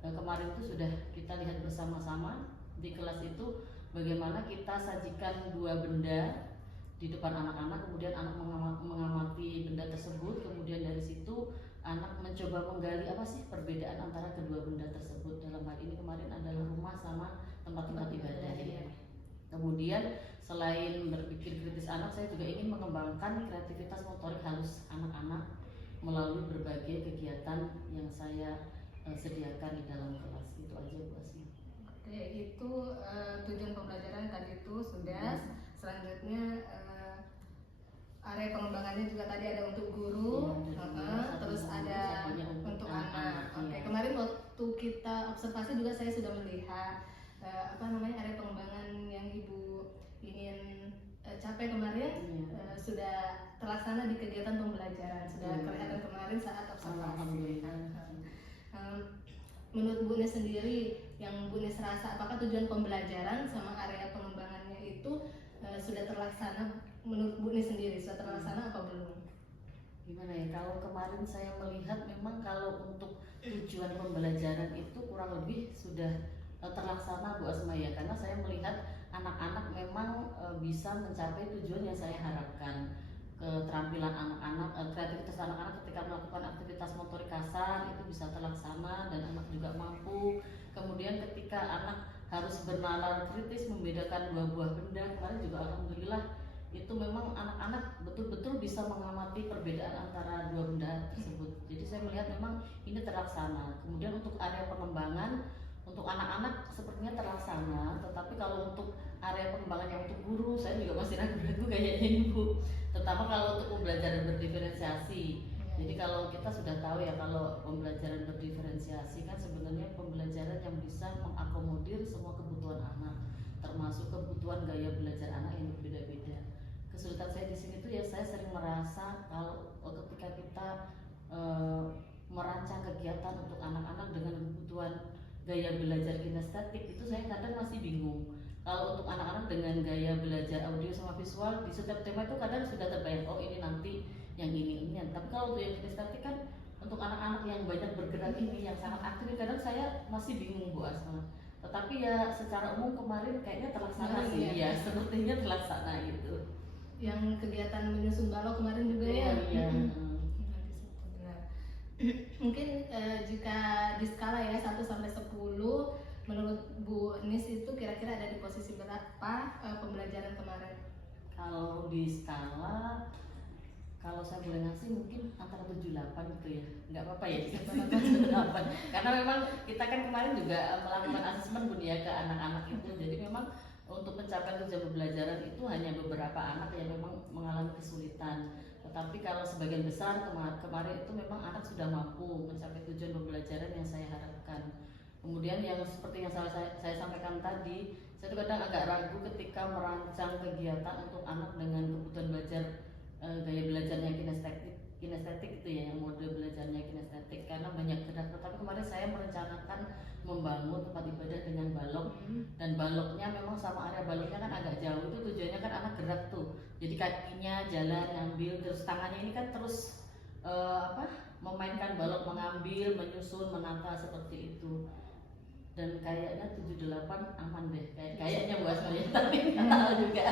kemarin itu sudah kita lihat bersama-sama di kelas itu bagaimana kita sajikan dua benda di depan anak-anak, kemudian anak mengamati benda tersebut, kemudian dari situ anak mencoba menggali apa sih perbedaan antara kedua benda tersebut. Dalam hal ini kemarin adalah rumah sama tempat-tempat ibadah ya. Kemudian selain berpikir kritis anak, saya juga ingin mengembangkan kreativitas motorik halus anak-anak melalui berbagai kegiatan yang saya sediakan di dalam kelas. Itu aja Bu Asma. Oke, itu tujuan pembelajaran tadi itu sudah. Selanjutnya area pengembangannya juga tadi ada untuk guru, terus ada untuk anak. Oke, kemarin waktu kita observasi juga saya sudah melihat area pengembangan yang Ibu ingin capai kemarin sudah terlaksana di kegiatan pembelajaran, sudah kelihatan kemarin saat observasi. Menurut Bu Nes sendiri, yang Bu Nes rasa apakah tujuan pembelajaran sama area pengembangannya itu sudah terlaksana? Menurut Bu Nes sendiri sudah terlaksana apa belum? Gimana ya, kalau kemarin saya melihat memang kalau untuk tujuan pembelajaran itu kurang lebih sudah terlaksana Bu Asma ya, karena saya melihat anak-anak memang bisa mencapai tujuan yang saya harapkan. Keterampilan anak-anak, kreativitas anak-anak ketika melakukan aktivitas motorik kasar itu bisa terlaksana dan anak juga mampu. Kemudian ketika anak harus bernalar kritis membedakan dua buah benda, kemarin juga alhamdulillah itu memang anak-anak betul-betul bisa mengamati perbedaan antara dua benda tersebut. Jadi saya melihat memang ini terlaksana. Kemudian untuk area pengembangan untuk anak-anak sepertinya terlaksana, tetapi kalau untuk area pengembangan yang untuk guru saya juga masih ragu-ragu kayaknya ini Bu, terutama kalau untuk pembelajaran berdiferensiasi. Jadi kalau kita sudah tahu ya, kalau pembelajaran berdiferensiasi kan sebenarnya pembelajaran yang bisa mengakomodir semua kebutuhan anak, termasuk kebutuhan gaya belajar anak yang berbeda-beda. Kesulitan saya di sini tuh ya, saya sering merasa kalau ketika kita merancang kegiatan untuk anak-anak dengan kebutuhan gaya belajar kinestetik itu saya kadang masih bingung. Kalau untuk anak-anak dengan gaya belajar audio sama visual di setiap tema itu kadang sudah terbayang, oh ini nanti yang ini. Tapi kalau untuk yang kinestetik kan untuk anak-anak yang banyak bergerak ini, yang sangat aktif, kadang saya masih bingung Bu Asma. Tetapi ya secara umum kemarin kayaknya terlaksana sih ya, sepertinya terlaksana gitu. Yang kegiatan menyusun balok kemarin juga ya. Iya. Mungkin jika di skala ya 1 sampai 10, menurut Bu Nis itu kira-kira ada di posisi berapa pembelajaran kemarin? Kalau di skala, kalau saya boleh ngasih mungkin antara 7-8 gitu ya, nggak apa-apa ya 7-8. Karena memang kita kan kemarin juga melakukan asesmen Bu ya ke anak-anak itu, jadi memang untuk pencapaian tujuan pembelajaran itu hanya beberapa anak yang memang mengalami kesulitan. Tetapi kalau sebagian besar kemarin itu memang anak sudah mampu mencapai tujuan pembelajaran yang saya harapkan. Kemudian yang seperti yang saya sampaikan tadi, saya tuh kadang agak ragu ketika merancang kegiatan untuk anak dengan kebutuhan belajar gaya belajarnya kinestetik itu ya, yang mode belajarnya kinestetik karena banyak gerak. Tetapi kemarin saya merencanakan membangun tempat ibadah dengan balok, dan baloknya memang sama area baloknya kan agak jauh, itu tujuannya kan anak gerak tuh, jadi kakinya jalan ngambil, terus tangannya ini kan terus memainkan balok, mengambil, menyusun, menata seperti itu. Dan kayaknya 7-8 aman deh, kayaknya buat saya, tapi nggak tahu juga.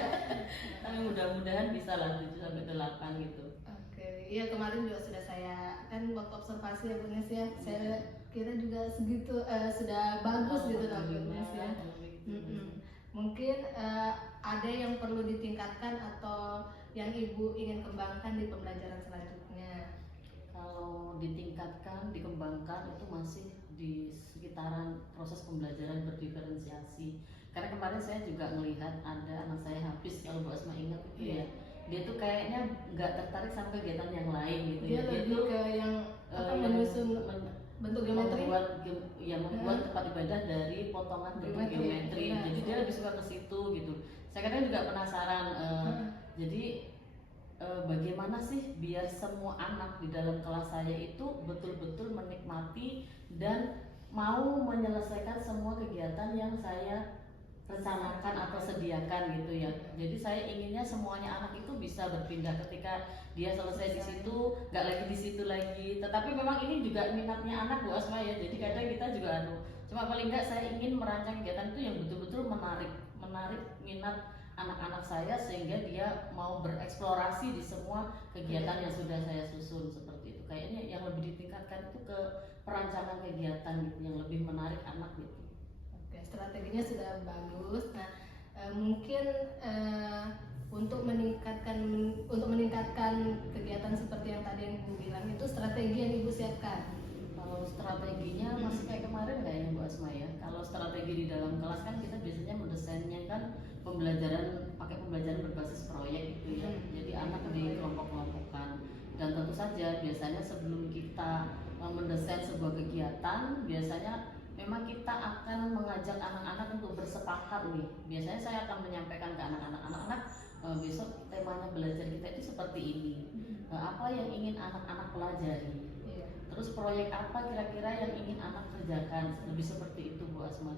Tapi mudah-mudahan bisa lah 7-8 gitu. Oke, iya kemarin juga sudah saya kan waktu observasi ya Bu Nes ya, saya kira juga segitu sudah bagus gitu Bu Nes ya. Mungkin ada yang perlu ditingkatkan atau yang Ibu ingin kembangkan di pembelajaran selanjutnya? Kalau ditingkatkan, dikembangkan itu masih di sekitaran proses pembelajaran berdiferensiasi. Karena kemarin saya juga melihat ada anak saya Hafiz, kalau Bu Asma ingat itu ya, dia tuh kayaknya nggak tertarik sama kegiatan yang lain gitu. Dia lebih ke yang menyusun bentuk geometri, membuat tempat ibadah dari potongan bentuk geometri. Jadi dia lebih suka ke situ gitu. Saya kadang juga penasaran. Jadi bagaimana sih biar semua anak di dalam kelas saya itu betul-betul menikmati dan mau menyelesaikan semua kegiatan yang saya rencanakan atau sediakan gitu ya. Jadi saya inginnya semuanya anak itu bisa berpindah ketika dia selesai di situ, nggak lagi di situ lagi. Tetapi memang ini juga minatnya anak Bu Asma ya. Jadi kadang kita juga cuma paling nggak saya ingin merancang kegiatan itu yang betul-betul menarik minat anak-anak saya sehingga dia mau bereksplorasi di semua kegiatan yang sudah saya susun seperti itu. Kayaknya yang lebih ditingkatkan itu ke perancangan kegiatan gitu, yang lebih menarik anak gitu. Oke, strateginya sudah bagus. Nah, mungkin untuk meningkatkan kegiatan seperti yang tadi yang Ibu bilang itu strategi yang Ibu siapkan. Kalau strateginya masih kayak kemarin nggak ya Bu Asma ya? Kalau strategi di dalam kelas kan kita biasanya mendesainnya kan pakai pembelajaran berbasis proyek gitu ya. Jadi anak dikelompok-kelompokkan, dan tentu saja biasanya sebelum kita mendesain sebuah kegiatan, biasanya memang kita akan mengajak anak-anak untuk bersepakat nih. Biasanya saya akan menyampaikan ke anak-anak, besok temanya belajar kita itu seperti ini. Apa yang ingin anak-anak pelajari? Terus proyek apa kira-kira yang ingin anak kerjakan? Lebih seperti itu Bu Asma.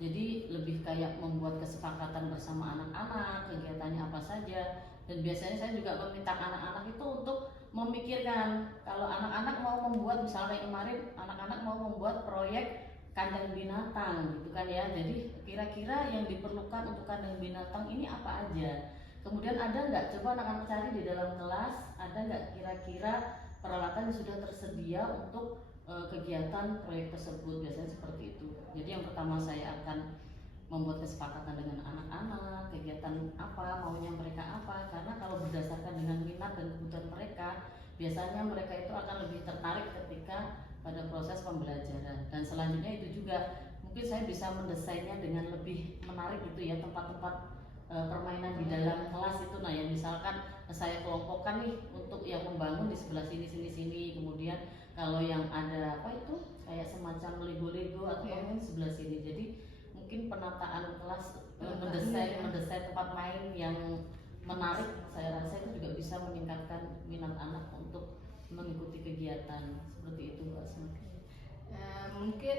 Jadi lebih kayak membuat kesepakatan bersama anak-anak, kegiatannya apa saja. Dan biasanya saya juga meminta anak-anak itu untuk memikirkan, kalau anak-anak mau membuat, misalnya kemarin anak-anak mau membuat proyek kandang binatang gitu kan ya. Jadi kira-kira yang diperlukan untuk kandang binatang ini apa aja? Kemudian ada nggak, coba anak-anak cari di dalam kelas, ada nggak kira-kira peralatan yang sudah tersedia untuk kegiatan proyek tersebut. Biasanya seperti itu. Jadi yang pertama saya akan membuat kesepakatan dengan anak-anak, kegiatan apa, maunya mereka apa. Karena kalau berdasarkan dengan minat dan kebutuhan mereka, biasanya mereka itu akan lebih tertarik ketika pada proses pembelajaran. Dan selanjutnya itu juga mungkin saya bisa mendesainnya dengan lebih menarik gitu ya, tempat-tempat permainan di dalam kelas itu. Nah, yang misalkan saya kelompokkan nih untuk yang membangun di sebelah sini, kemudian kalau yang ada apa itu kayak semacam Lego atau di sebelah sini. Jadi mungkin penataan kelas, mendesain tempat main yang menarik, saya rasa itu juga bisa meningkatkan minat anak untuk mengikuti kegiatan seperti itu Mbak Asma. Mungkin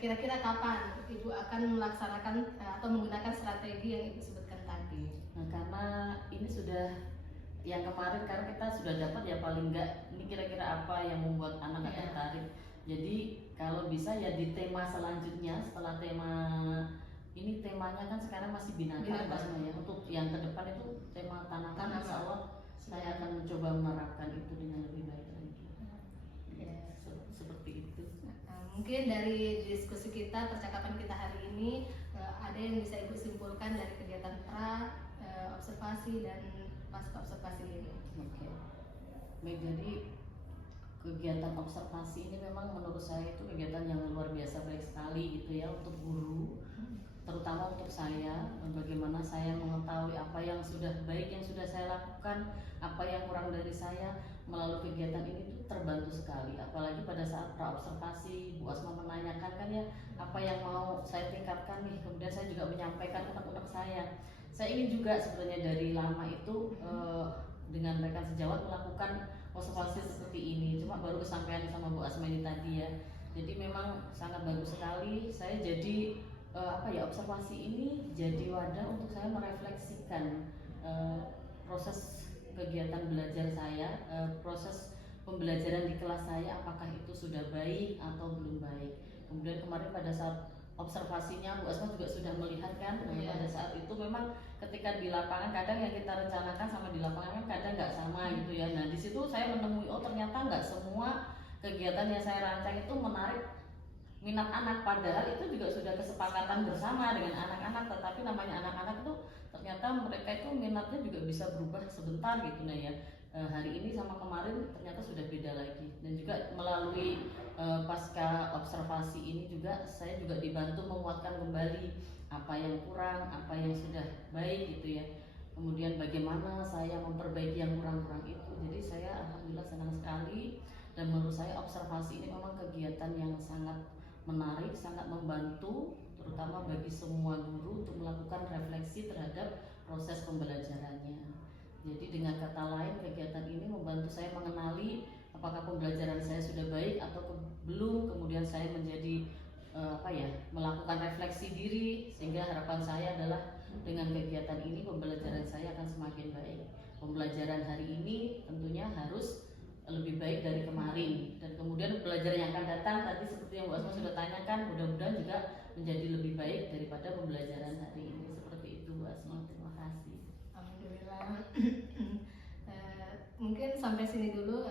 kira-kira kapan Ibu akan melaksanakan atau menggunakan strategi yang Ibu sebutkan tadi? Nah, karena ini sudah yang kemarin, karena kita sudah dapat ya paling enggak ini kira-kira apa yang membuat anak tertarik. Jadi kalau bisa ya di tema selanjutnya, setelah tema ini, temanya kan sekarang masih binatang Mbak Asma ya. Untuk yang ke depan itu tema tanaman, insya Allah saya akan mencoba menerapkan itu dengan lebih baik lagi. Seperti itu. Mungkin dari diskusi kita, percakapan kita hari ini, ada yang bisa Ibu simpulkan dari kegiatan observasi dan pasca observasi ini. Oke. Baik, jadi kegiatan observasi ini memang menurut saya itu kegiatan yang luar biasa baik sekali gitu ya untuk guru, terutama untuk saya. Bagaimana saya mengetahui apa yang sudah baik yang sudah saya lakukan, apa yang kurang dari saya. Melalui kegiatan ini tuh terbantu sekali, apalagi pada saat pra-observasi Bu Asma menanyakan kan ya apa yang mau saya tingkatkan nih, kemudian saya juga menyampaikan unek-unek saya ingin juga sebenarnya dari lama itu dengan rekan sejawat melakukan observasi seperti ini, cuma baru kesampaian sama Bu Asma ini tadi ya. Jadi memang sangat bagus sekali. Saya jadi observasi ini jadi wadah untuk saya merefleksikan proses kegiatan belajar saya, proses pembelajaran di kelas saya, apakah itu sudah baik atau belum baik. Kemudian kemarin pada saat observasinya Bu Asma juga sudah melihat kan, pada saat itu memang ketika di lapangan kadang yang kita rencanakan sama di lapangan kan kadang nggak sama gitu ya. Nah di situ saya menemui ternyata nggak semua kegiatan yang saya rancang itu menarik minat anak, padahal itu juga sudah kesepakatan bersama dengan anak-anak, tetapi namanya anak-anak itu ternyata mereka itu minatnya juga bisa berubah sebentar gitu. Nah ya, hari ini sama kemarin ternyata sudah beda lagi. Dan juga melalui pasca observasi ini juga saya juga dibantu menguatkan kembali apa yang kurang, apa yang sudah baik gitu ya. Kemudian bagaimana saya memperbaiki yang kurang-kurang itu. Jadi saya alhamdulillah senang sekali, dan menurut saya observasi ini memang kegiatan yang sangat menarik, sangat membantu terutama bagi semua guru untuk melakukan refleksi terhadap proses pembelajarannya. Jadi dengan kata lain, kegiatan ini membantu saya mengenali apakah pembelajaran saya sudah baik atau belum, kemudian saya menjadi melakukan refleksi diri, sehingga harapan saya adalah dengan kegiatan ini pembelajaran saya akan semakin baik. Pembelajaran hari ini tentunya harus lebih baik dari kemarin, dan kemudian pembelajaran yang akan datang tadi seperti yang Bu Asma sudah tanyakan, mudah-mudahan juga menjadi lebih baik daripada pembelajaran hari ini. Seperti itu Bu Asma, terima kasih. Alhamdulillah. Mungkin sampai sini dulu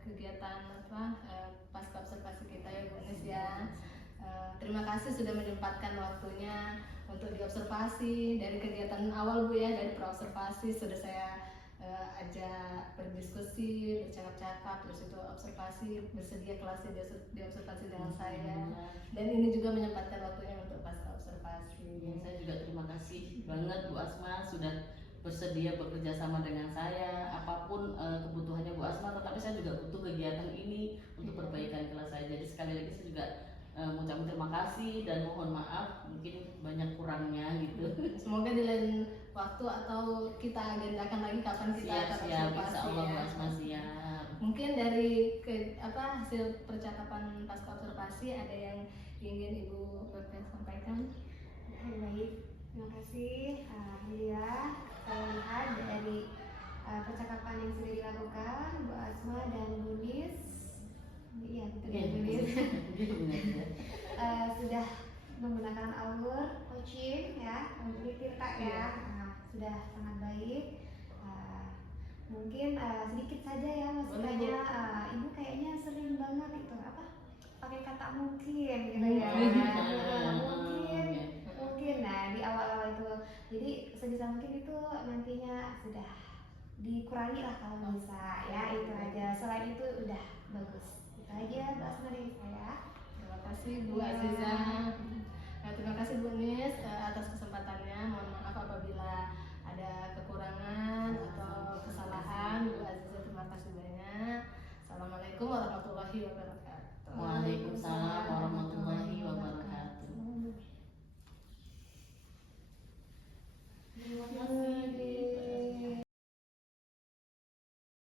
kegiatan pasca observasi kita ya Bu Nis ya. Terima kasih sudah menyempatkan waktunya untuk diobservasi. Dari kegiatan awal Bu ya, dari praobservasi sudah saya ajak berdiskusi, bercakap-cakap, terus itu observasi, bersedia kelasnya diobservasi dengan saya, dan ini juga menyempatkan waktunya untuk pasca observasi. Saya juga terima kasih banget Bu Asma sudah bersedia bekerja sama dengan saya, apapun kebutuhannya Bu Asma, tetapi saya juga butuh kegiatan ini untuk perbaikan kelas saya. Jadi sekali lagi saya juga mengucapkan terima kasih dan mohon maaf mungkin banyak kurangnya gitu. Semoga di lain waktu atau kita agendakan lagi kapan kita akan Siap, observasi insya Allah Bu ya. Asma siap. Mungkin dari hasil percakapan pasca observasi ada yang ingin Ibu Bapak sampaikan? Baik, terima kasih. Alhamdulillah, saya lihat dari percakapan yang sudah dilakukan Bu Asma dan Bu Nis, iya betul ya Bu Nis, sudah menggunakan alur coaching ya, memberi tirta ya, sudah sangat baik. Mungkin sedikit saja ya masukannya, Ibu kayaknya sering banget itu pakai kata mungkin gitu ya. Mungkin nah di awal-awal itu, jadi sebisa mungkin itu nantinya sudah dikurangi lah kalau bisa ya, itu aja. Selain itu udah bagus, itu aja Bu Asma dari saya. Terima kasih Bu Aziza. Terima kasih Bu Nis atas kesempatannya. Mohon maaf apabila ada kekurangan atau kesalahan. Bu Aziza terima kasih banyak. Assalamualaikum warahmatullahi wabarakatuh. Waalaikumsalam warahmatullahi